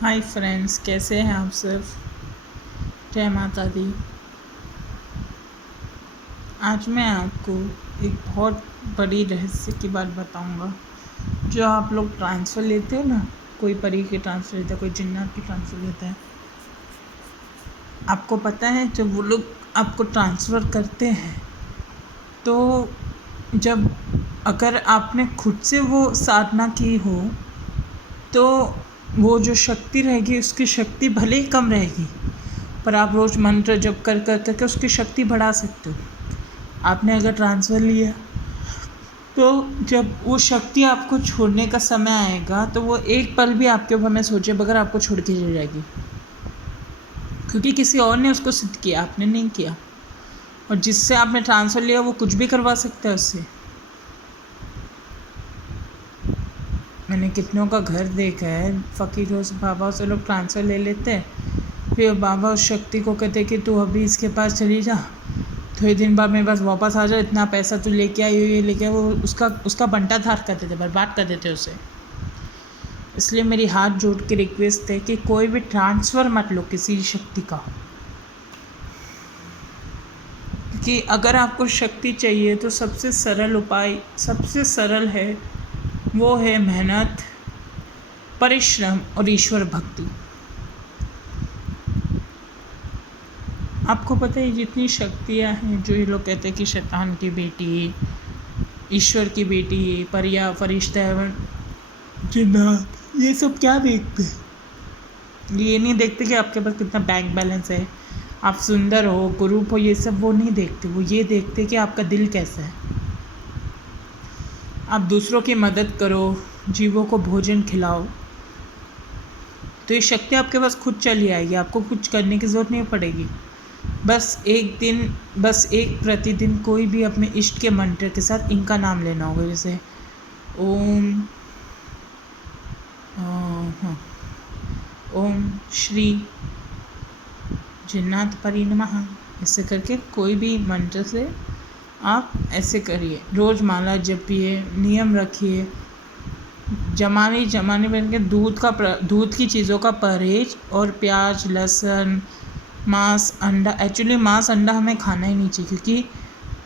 Hi friends, कैसे हैं आप सब। जय माता दी। आज मैं आपको एक बहुत बड़ी रहस्य की बात बताऊंगा। जो आप लोग ट्रांसफ़र लेते हो ना, कोई परी की ट्रांसफ़र लेता है, कोई जिन्नात की ट्रांसफ़र लेता है। आपको पता है जब वो लोग आपको ट्रांसफ़र करते हैं तो जब अगर आपने खुद से वो साधना की हो तो वो जो शक्ति रहेगी उसकी शक्ति भले ही कम रहेगी, पर आप रोज़ मंत्र जप कर कर करके उसकी शक्ति बढ़ा सकते हो। आपने अगर ट्रांसफ़र लिया तो जब वो शक्ति आपको छोड़ने का समय आएगा तो वो एक पल भी आपके ऊपर में सोचे बगैर आपको छोड़ के चली जाएगी, क्योंकि किसी और ने उसको सिद्ध किया, आपने नहीं किया। और जिससे आपने ट्रांसफ़र लिया वो कुछ भी करवा सकता है उससे। मैंने कितनों का घर देखा है, फ़कीरों से बाबा से लोग ट्रांसफ़र ले लेते हैं, फिर बाबा उस शक्ति को कहते कि तू अभी इसके पास चली जा, थोड़े दिन बाद मेरे पास वापस आ जा, इतना पैसा तू लेके आई हो, ये लेके आई, वो उसका बंटा धार कर देते, बर्बाद कर देते उसे। इसलिए मेरी हाथ जोड़ के रिक्वेस्ट है कि कोई भी ट्रांसफ़र मत लो किसी शक्ति का, क्योंकि अगर आपको शक्ति चाहिए तो सबसे सरल उपाय, सबसे सरल है, वो है मेहनत, परिश्रम और ईश्वर भक्ति। आपको पता है जितनी शक्तियाँ हैं, जो ये लोग कहते हैं कि शैतान की बेटी, ईश्वर की बेटी, परिया, फरिश्ता, जिन्नात, ये सब क्या देखते हैं? ये नहीं देखते कि आपके पास कितना बैंक बैलेंस है, आप सुंदर हो, कुरूप हो, ये सब वो नहीं देखते। वो ये देखते कि आपका दिल कैसा है। आप दूसरों की मदद करो, जीवों को भोजन खिलाओ, तो ये शक्ति आपके पास खुद चली आएगी, आपको कुछ करने की ज़रूरत नहीं पड़ेगी। बस एक प्रतिदिन कोई भी अपने इष्ट के मंत्र के साथ इनका नाम लेना होगा, जैसे ओम हाँ, ओम श्री जिन्नात परी नमः, ऐसे करके कोई भी मंत्र से आप ऐसे करिए। रोज़ माला जपिए, नियम रखिए, जमाने में के दूध की चीज़ों का परहेज, और प्याज, लहसुन, मांस, अंडा, एक्चुअली मांस अंडा हमें खाना ही नहीं चाहिए, क्योंकि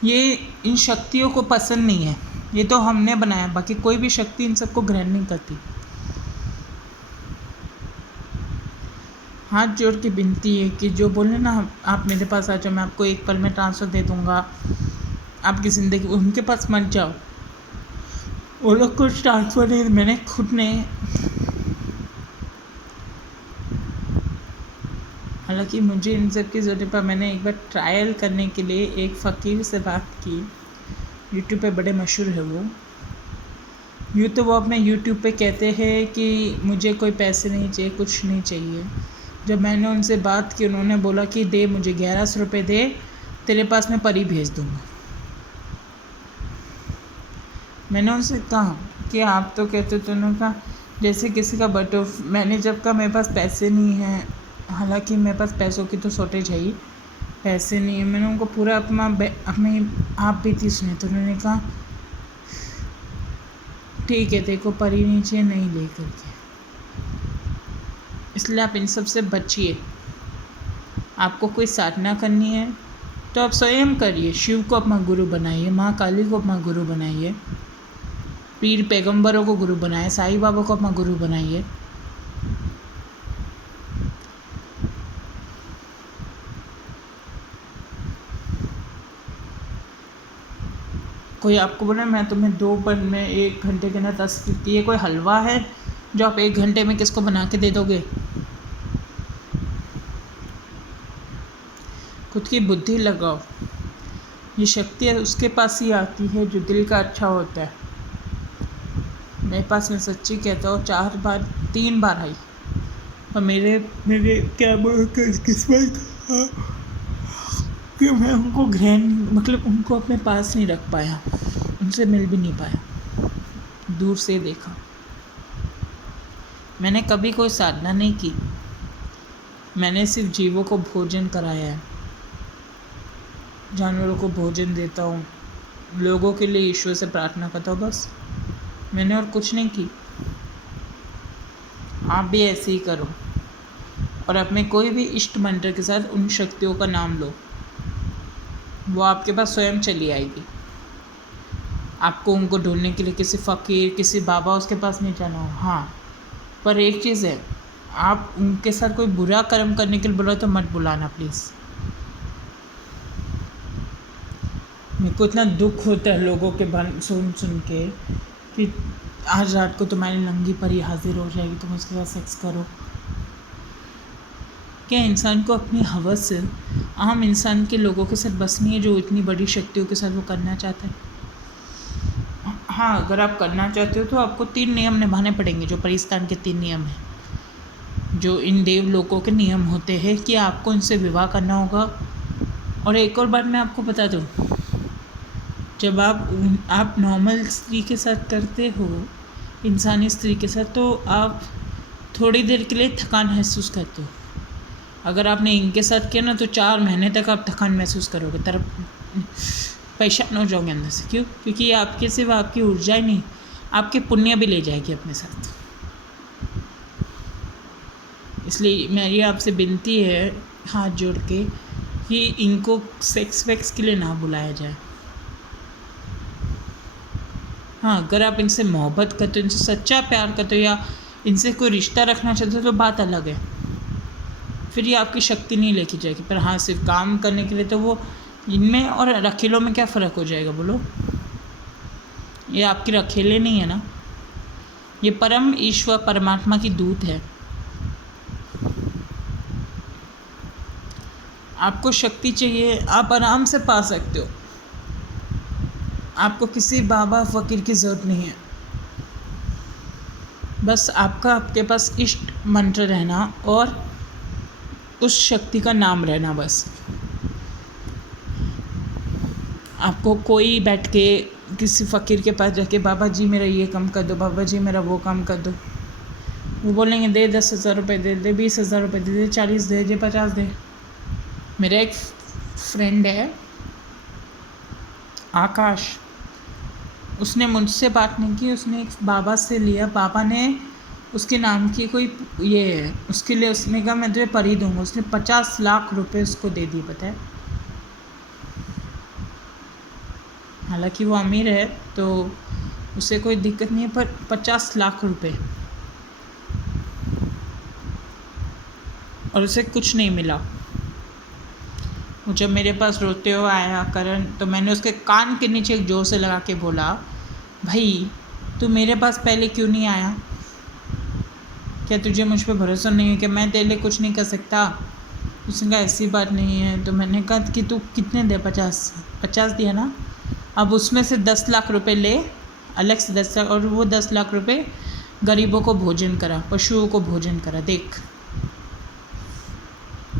ये इन शक्तियों को पसंद नहीं है। ये तो हमने बनाया, बाकी कोई भी शक्ति इन सबको ग्रहण नहीं करती। हाथ जोड़ के विनती है कि जो बोले ना आप मेरे पास आ जाओ, मैं आपको एक पल में ट्रांसफ़र दे दूँगा, आपकी ज़िंदगी, उनके पास मत जाओ। वो लोग कुछ ट्रांसफ़र नहीं, मैंने खुद ने, हालांकि मुझे इन सब की ज़रूरत पर मैंने एक बार ट्रायल करने के लिए एक फ़कीर से बात की। यूट्यूब पे बड़े मशहूर है वो। वो अपने यूट्यूब पे कहते हैं कि मुझे कोई पैसे नहीं चाहिए, कुछ नहीं चाहिए। जब मैंने उनसे बात की, उन्होंने बोला कि दे मुझे 1100 रुपये दे, तेरे पास मैं परी भेज दूँगा। मैंने उनसे कहा कि आप तो कहते थे, उन्होंने कहा जैसे किसी का मैंने जब कहा मेरे पास पैसे नहीं हैं, हालांकि मेरे पास पैसों की तो शॉर्टेज है ही, पैसे नहीं है, मैंने उनको पूरा अपने आप भी थी सुने, तो उन्होंने कहा ठीक है, देखो परी नहीं चाहिए, नहीं ले करके। इसलिए आप इन सब से बचिए। आपको कोई साधना करनी है तो आप स्वयं करिए। शिव को अपना गुरु बनाइए, माँ काली को अपना गुरु बनाइए, पीर पैगंबरों को गुरु बनाइए, साईं बाबा को अपना गुरु बनाइए। कोई आपको बोले मैं तुम्हें 2 पल में 1 घंटे के अंदर 10, ये कोई हलवा है जो आप 1 घंटे में किसको बना के दे दोगे? खुद की बुद्धि लगाओ। ये शक्ति है उसके पास ही आती है जो दिल का अच्छा होता है। मेरे पास, मैं सच्ची कहता हूँ, 4 बार 3 बार आई, और मेरे मेरे क्या किस्मत कि मैं उनको मतलब उनको अपने पास नहीं रख पाया, उनसे मिल भी नहीं पाया, दूर से देखा। मैंने कभी कोई साधना नहीं की, मैंने सिर्फ जीवों को भोजन कराया है, जानवरों को भोजन देता हूँ, लोगों के लिए ईश्वर से प्रार्थना करता हूँ, बस। मैंने और कुछ नहीं की। आप भी ऐसे ही करो और अपने कोई भी इष्ट मंत्र के साथ उन शक्तियों का नाम लो, वो आपके पास स्वयं चली आएगी। आपको उनको ढूंढने के लिए किसी फ़कीर, किसी बाबा उसके पास नहीं जाना हो। हाँ, पर एक चीज़ है, आप उनके साथ कोई बुरा कर्म करने के लिए बोला तो मत बुलाना प्लीज़। मेरे को इतना दुख होता है लोगों के सुन सुन के कि आज रात को तुम्हारी नंगी परी हाजिर हो जाएगी, तुम उसके साथ सेक्स करो। क्या इंसान को अपनी हवस से आम इंसान के लोगों के साथ बस नहीं है जो इतनी बड़ी शक्तियों के साथ वो करना चाहता है? हाँ, अगर आप करना चाहते हो तो आपको 3 नियम निभाने पड़ेंगे, जो परिस्तान के 3 नियम हैं, जो इन देव लोगों के नियम होते हैं कि आपको इनसे विवाह करना होगा। और एक और बात मैं आपको बता दूँ, जब आप नॉर्मल स्त्री के साथ करते हो, इंसानी स्त्री के साथ, तो आप थोड़ी देर के लिए थकान महसूस करते हो। अगर आपने इनके साथ किया ना तो 4 महीने तक आप थकान महसूस करोगे, परेशान हो जाओगे अंदर से। क्यों? क्योंकि ये आपके सिर्फ आपकी ऊर्जा ही नहीं, आपके पुण्य भी ले जाएगी अपने साथ। इसलिए मेरी आपसे विनती है हाथ जोड़ के कि इनको सेक्स वेक्स के लिए ना बुलाया जाए। हाँ, अगर आप इनसे मोहब्बत करते हो, इनसे सच्चा प्यार करते हो या इनसे कोई रिश्ता रखना चाहते हो तो बात अलग है, फिर ये आपकी शक्ति नहीं लेके जाएगी। पर हाँ, सिर्फ काम करने के लिए तो वो, इनमें और रखेलों में क्या फ़र्क हो जाएगा बोलो? ये आपकी रखेले नहीं है ना, ये परम ईश्वर परमात्मा की दूत है। आपको शक्ति चाहिए, आप आराम से पा सकते हो। आपको किसी बाबा फ़कीर की ज़रूरत नहीं है, बस आपके पास इष्ट मंत्र रहना और उस शक्ति का नाम रहना। बस आपको कोई बैठ के किसी फ़कीर के पास जाके बाबा जी मेरा ये काम कर दो, बाबा जी मेरा वो काम कर दो, वो बोलेंगे दे 10,000 रुपये दे 20,000 रुपये दे 40 दे 50 दे। मेरा एक फ्रेंड है आकाश, उसने मुझसे बात नहीं की, उसने एक बाबा से लिया, बाबा ने उसके नाम की कोई ये है, उसके लिए उसने कहा मैं तुझे परी दूंगा, उसने 50 लाख रुपए उसको दे दिए, पता है। हालांकि वो अमीर है तो उसे कोई दिक्कत नहीं है, पर 50 लाख रुपए और उसे कुछ नहीं मिला। वो जब मेरे पास रोते हुए आया करण, तो मैंने उसके कान के नीचे एक जोर से लगा के बोला, भाई तू मेरे पास पहले क्यों नहीं आया? क्या तुझे मुझ पर भरोसा नहीं है कि मैं तेरे लिए कुछ नहीं कर सकता? उसने कहा ऐसी बात नहीं है। तो मैंने कहा कि तू कितने दे? 50 दिया ना, अब उसमें से 10 लाख रुपए ले, अलग से 10 लाख, और वो 10 लाख रुपए गरीबों को भोजन करा, पशुओं को भोजन करा, देख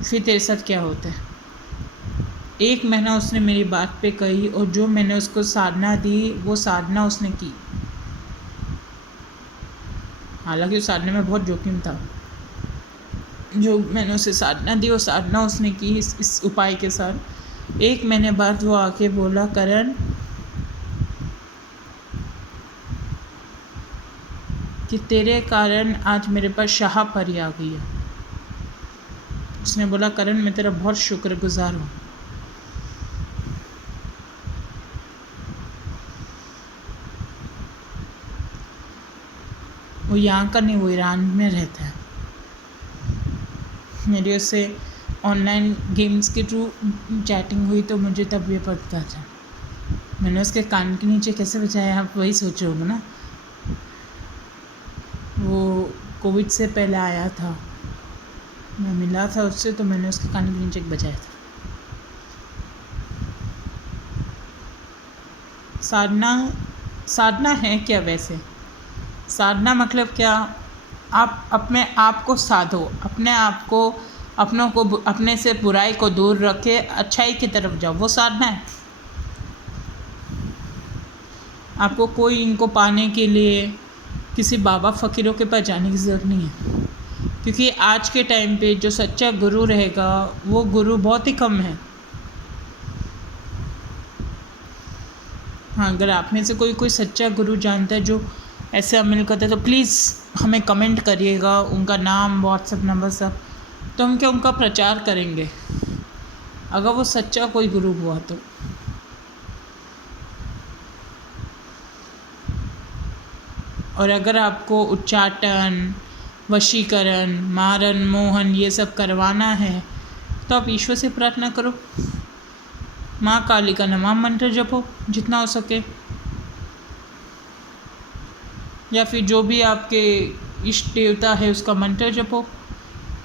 फिर तेरे साथ क्या होता है। 1 महीना उसने मेरी बात पे कही और जो मैंने उसको साधना दी वो साधना उसने की। हालांकि उस साधना में बहुत जोखिम था, जो मैंने उसे साधना दी वो साधना उसने की इस उपाय के साथ। 1 महीने बाद वो आके बोला, करण कि तेरे कारण आज मेरे पास शाह परी आ गई है। उसने बोला, करण मैं तेरा बहुत शुक्रगुजार हूँ। वो यहाँ का नहीं, वो ईरान में रहता है। मेरी उससे ऑनलाइन गेम्स के थ्रू चैटिंग हुई तो मुझे तब ये पता था। मैंने उसके कान के नीचे कैसे बचाया, आप वही सोच रहे हो ना। वो कोविड से पहले आया था, मैं मिला था उससे, तो मैंने उसके कान के नीचे बचाया था। साधना है क्या वैसे? साधना मतलब क्या? आप अपने आप को साधो, अपने आप को, अपनों को, अपने से बुराई को दूर रखे अच्छाई की तरफ जाओ, वो साधना है। आपको कोई इनको पाने के लिए किसी बाबा फ़कीरों के पास जाने की ज़रूरत नहीं है, क्योंकि आज के टाइम पे जो सच्चा गुरु रहेगा वो गुरु बहुत ही कम है। हाँ, अगर आप में से कोई सच्चा गुरु जानता है जो ऐसे आप मिल करते तो प्लीज़ हमें कमेंट करिएगा, उनका नाम, व्हाट्सएप नंबर सब, तो हम क्या उनका प्रचार करेंगे अगर वो सच्चा कोई गुरु हुआ तो। और अगर आपको उच्चाटन, वशीकरण, मारन, मोहन ये सब करवाना है तो आप ईश्वर से प्रार्थना करो, माँ काली का नमः मंत्र जपो जितना हो सके, या फिर जो भी आपके इष्ट देवता है उसका मंत्र जपो,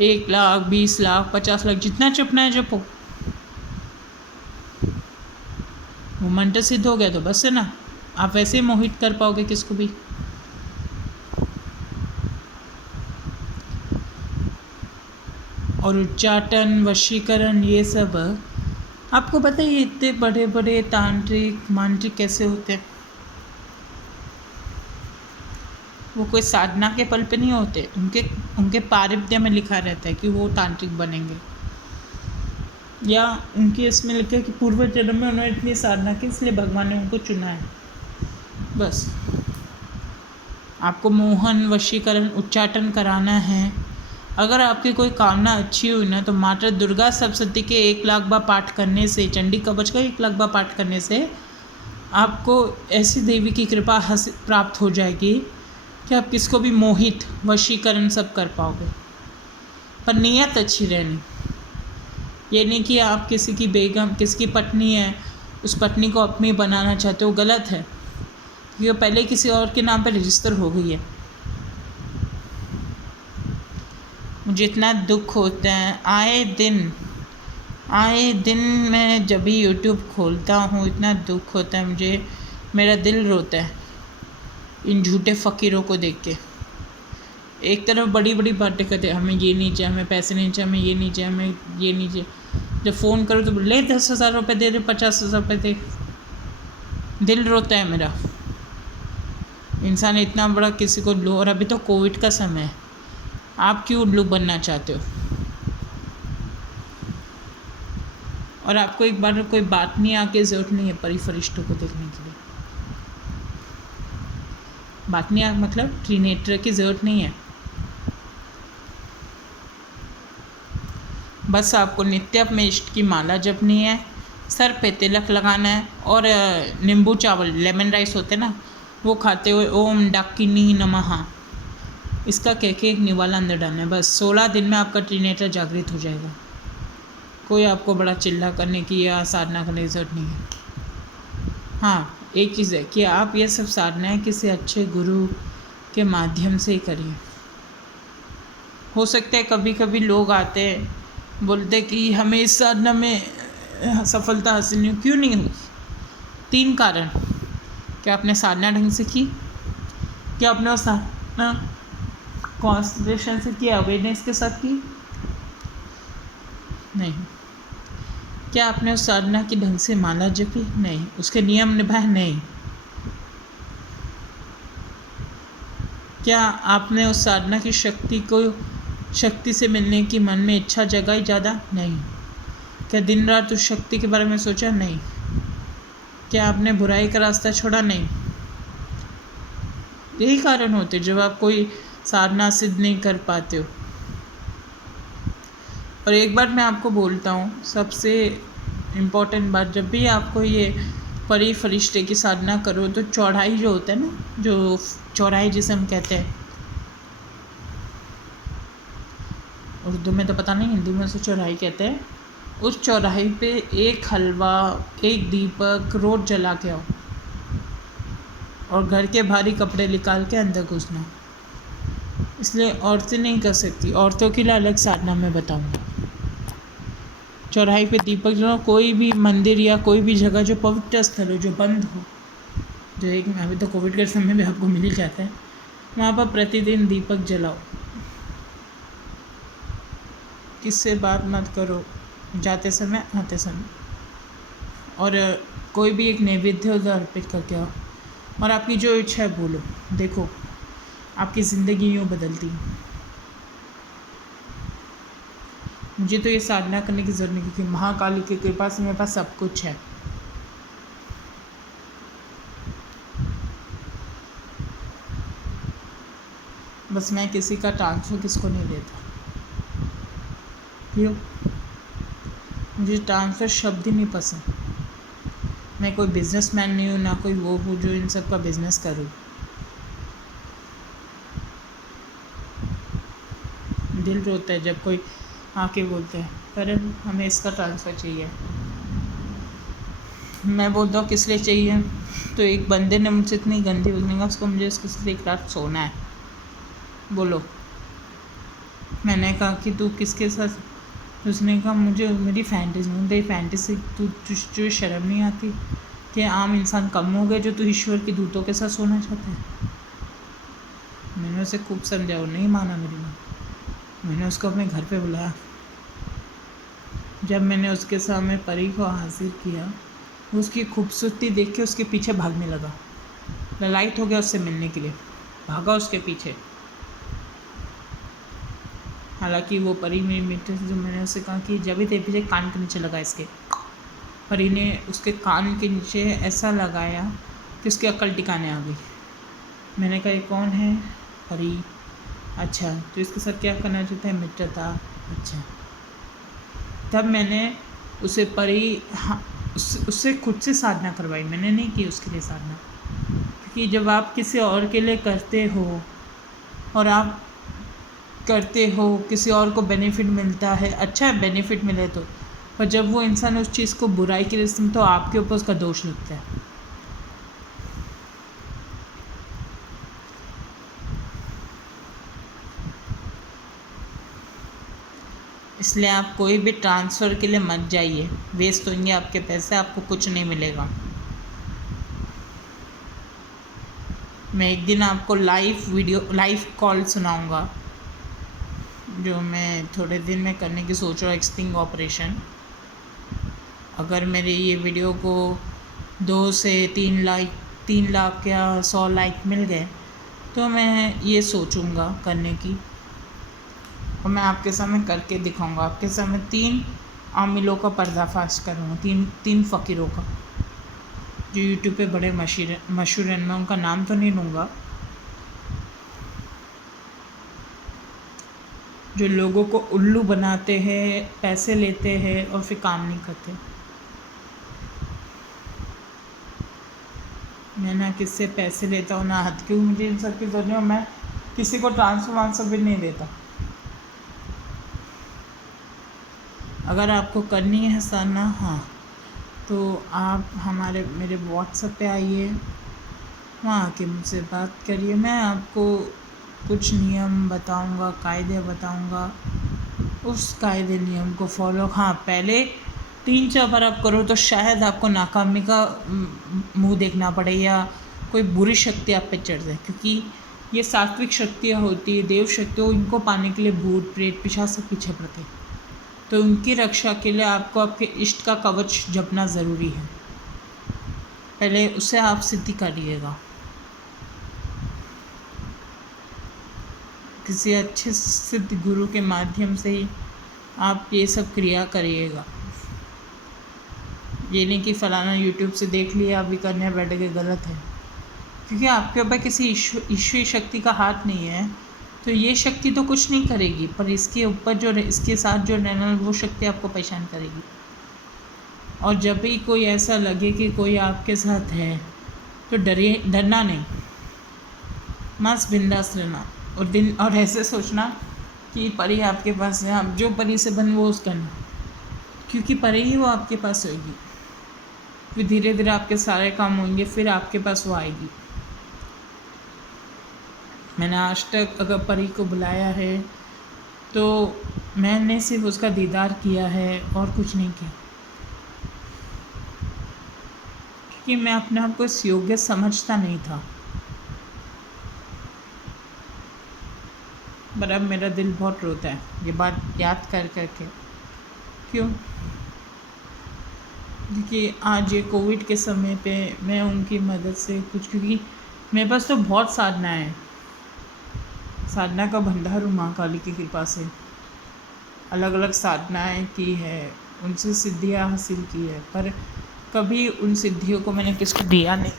1 लाख, 20 लाख, 50 लाख जितना जपना है जपो। वो मंत्र सिद्ध हो गया तो बस है ना, आप वैसे ही मोहित कर पाओगे किसको भी। और उच्चाटन, वशीकरण ये सब आपको पता है, इतने बड़े बड़े तांत्रिक मांत्रिक कैसे होते हैं? वो कोई साधना के पल पे नहीं होते, उनके पारिब्द्य में लिखा रहता है कि वो तांत्रिक बनेंगे, या उनकी इसमें लिखा है कि पूर्व जन्म में उन्होंने इतनी साधना की इसलिए भगवान ने उनको चुना है। बस आपको मोहन, वशीकरण, उच्चाटन कराना है, अगर आपकी कोई कामना अच्छी हुई ना तो माता दुर्गा सप्तशती के 1 लाख बार पाठ करने से, चंडी कवच का 1 लाख बार पाठ करने से आपको ऐसी देवी की कृपा प्राप्त हो जाएगी कि आप किसको भी मोहित, वशीकरण सब कर पाओगे। पर नीयत अच्छी रहनी, ये नहीं कि आप किसी की बेगम, किसी की पत्नी है, उस पत्नी को अपनी बनाना चाहते हो, गलत है, क्योंकि वो पहले किसी और के नाम पर रजिस्टर हो गई है। मुझे इतना दुख होता है, आए दिन मैं जब भी यूट्यूब खोलता हूँ इतना दुख होता है मुझे, मेरा दिल रोता है इन झूठे फ़कीरों को देख के। एक तरफ बड़ी बड़ी बातें करते, हमें ये नहीं चाहिए, हमें पैसे नहीं चाहिए, हमें ये नहीं चाहिए, हमें ये नहीं चाहिए, जब फ़ोन करो तो ले 10,000 रुपये दे दे, 50,000 रुपये दे, दिल रोता है मेरा। इंसान इतना बड़ा किसी को लो, और अभी तो कोविड का समय है, आप क्यों उल्लू बनना चाहते हो? और आपको एक बार कोई बात नहीं आके ज़रूरत नहीं है परिफरिश्तों को देखने के लिए, बात नहीं आ मतलब त्रिनेत्र की ज़रूरत नहीं है। बस आपको नित्य अपने इष्ट की माला जपनी है, सर पे तिलक लगाना है, और नींबू चावल, लेमन राइस होते हैं ना, वो खाते हुए ओम डाकिनी नमः इसका कह के एक निवाला अंदर डालना है। बस 16 दिन में आपका त्रिनेत्र जागृत हो जाएगा। कोई आपको बड़ा चिल्ला करने की या साधना करने की ज़रूरत नहीं है। हाँ, एक चीज़ है कि आप ये सब साधनाएँ किसी अच्छे गुरु के माध्यम से ही करिए। हो सकता है कभी कभी लोग आते हैं बोलते कि हमें इस साधना में सफलता हासिल नहीं, क्यों नहीं हुई? 3 कारण। क्या आपने साधना ढंग से की? क्या आपने वो साधना कॉन्सेंट्रेशन से की, अवेयरनेस के साथ की? नहीं। क्या आपने उस साधना की ढंग से माला जपी? नहीं। उसके नियम निभाए? नहीं। क्या आपने उस साधना की शक्ति से मिलने की मन में इच्छा जगाई ज़्यादा? नहीं। क्या दिन रात उस शक्ति के बारे में सोचा? नहीं। क्या आपने बुराई का रास्ता छोड़ा? नहीं। यही कारण होते जब आप कोई साधना सिद्ध नहीं कर पाते हो। और एक बार मैं आपको बोलता हूँ, सबसे इम्पोर्टेंट बात, जब भी आपको ये फरिश्ते की साधना करो तो चौराही जो होता है ना, जो चौराही जिसे हम कहते हैं, उर्दू में तो पता नहीं, हिंदी में उसे चौराही कहते हैं, उस चौराही पे एक हलवा, एक दीपक रोज जला के आओ, और घर के भारी कपड़े निकाल के अंदर घुसना। इसलिए औरतें नहीं कर सकती, औरतों के लिए अलग साधना मैं बताऊँगा। चौराहे पे दीपक जलाओ, कोई भी मंदिर या कोई भी जगह जो पवित्र स्थल हो, जो बंद हो, जो एक अभी तो कोविड के समय में आपको मिल ही जाता है, वहाँ पर प्रतिदिन दीपक जलाओ। किससे बात मत करो जाते समय, आते समय, और कोई भी एक नैवेद्य उधर अर्पित करके आओ, और आपकी जो इच्छा है बोलो। देखो आपकी ज़िंदगी यूँ बदलती है। मुझे तो ये साधना करने की ज़रूरत नहीं, क्योंकि महाकाली की कृपा से मेरे पास सब कुछ है। बस मैं किसी का ट्रांसफ़र किसको नहीं देता। क्यों? मुझे ट्रांसफ़र शब्द ही नहीं पसंद। मैं कोई बिजनेसमैन नहीं हूँ, ना कोई वो हूँ जो इन सब का बिजनेस करूँ। दिल रोता है जब कोई आके बोलते हैं पर हमें इसका ट्रांसफ़र चाहिए। मैं बोलता हूँ किस लिए चाहिए, तो एक बंदे ने मुझसे इतनी गंदी बोलने का उसको मुझे इसके साथ एक रात सोना है। बोलो। मैंने कहा कि तू किसके साथ, उसने कहा मुझे मेरी फैंटेसी नहीं, तेरी फैंटेसी तुझे शर्म नहीं आती कि आम इंसान कम हो गए जो तू ईश्वर के दूतों के साथ सोना चाहता है। मैंने उसे खूब समझाया, वो नहीं माना मेरी बात। मैंने उसको अपने घर पे बुलाया। जब मैंने उसके सामने परी को हाजिर किया, उसकी खूबसूरती देख के उसके पीछे भागने लगा। ललायत हो गया उससे मिलने के लिए, भागा उसके पीछे। हालांकि वो परी मेरी मीटर से, जो मैंने उसे कहा कि जब भी तेरे पीछे कान के नीचे लगा इसके, परी ने उसके कान के नीचे ऐसा लगाया कि उसकी अक्ल टिकाने आ गई। मैंने कहा ये कौन है? परी। अच्छा, तो इसके साथ क्या करना चाहता है? मित्रता। अच्छा। तब मैंने उसे परी, हाँ, उससे खुद से साधना करवाई, मैंने नहीं की उसके लिए साधना। क्योंकि जब आप किसी और के लिए करते हो और आप करते हो किसी और को बेनिफिट मिलता है, अच्छा है बेनिफिट मिले तो, पर जब वो इंसान उस चीज़ को बुराई के लिए, तो आपके ऊपर उसका दोष लगता है। इसलिए आप कोई भी ट्रांसफ़र के लिए मत जाइए, वेस्ट होंगे आपके पैसे, आपको कुछ नहीं मिलेगा। मैं एक दिन आपको लाइव कॉल सुनाऊंगा, जो मैं थोड़े दिन में करने की सोच रहा हूँ, एक्सटिंग ऑपरेशन। अगर मेरे ये वीडियो को 2 से 3 लाख या 100 लाइक मिल गए तो मैं ये सोचूंगा करने की, और मैं आपके सामने करके दिखाऊंगा। आपके सामने 3 आमिलों का पर्दाफाश करूँगा, तीन फ़कीरों का, जो यूट्यूब पे बड़े मशहूर हैं। मैं उनका नाम तो नहीं लूँगा, जो लोगों को उल्लू बनाते हैं, पैसे लेते हैं और फिर काम नहीं करते। मैं ना किससे पैसे लेता हूँ ना हद, क्यों मुझे इन सब की ज़रूरत नहीं, मैं किसी को ट्रांसफर भी नहीं देता। अगर आपको करनी है साधना, हाँ, तो आप मेरे व्हाट्सएप पे आइए, वहाँ आके मुझसे बात करिए। मैं आपको कुछ नियम बताऊँगा, कायदे बताऊँगा, उस कायदे नियम को फॉलो, हाँ, पहले 3-4 बार आप करो तो शायद आपको नाकामी का मुंह देखना पड़े या कोई बुरी शक्ति आप पे चढ़ जाए, क्योंकि ये सात्विक शक्तियाँ होती है, देव शक्तियाँ, इनको पाने के लिए भूत प्रेत पिशाच सब पीछे पड़ते हैं। तो उनकी रक्षा के लिए आपको आपके इष्ट का कवच जपना ज़रूरी है। पहले उसे आप सिद्धि करिएगा, किसी अच्छे सिद्ध गुरु के माध्यम से ही आप ये सब क्रिया करिएगा। ये नहीं कि फ़लाना यूट्यूब से देख लिया अभी करने बैठ के, गलत है। क्योंकि आपके ऊपर किसी ईश्वरीय शक्ति का हाथ नहीं है, तो ये शक्ति तो कुछ नहीं करेगी, पर इसके ऊपर जो इसके साथ जो रहना, वो शक्ति आपको परेशान करेगी। और जब भी कोई ऐसा लगे कि कोई आपके साथ है तो डरना नहीं, मस्त बिंदास रहना, और ऐसे सोचना कि परी आपके पास है, आप जो परी से बन वो उसका नहीं, क्योंकि परी ही वो आपके पास होगी। फिर धीरे धीरे आपके सारे काम होंगे, फिर आपके पास वो आएगी। मैंने आज तक अगर परी को बुलाया है तो मैंने सिर्फ उसका दीदार किया है और कुछ नहीं किया, क्योंकि मैं अपने आप को इस योग्य समझता नहीं था। पर अब मेरा दिल बहुत रोता है ये बात याद कर करके। क्यों? क्योंकि आज ये कोविड के समय पे मैं उनकी मदद से कुछ, क्योंकि मेरे पास तो बहुत साधनाएँ हैं, साधना का भंडार हूँ माँ काली की कृपा से। अलग अलग साधनाएँ की है, उनसे सिद्धियाँ हासिल की है, पर कभी उन सिद्धियों को मैंने किसको दिया नहीं।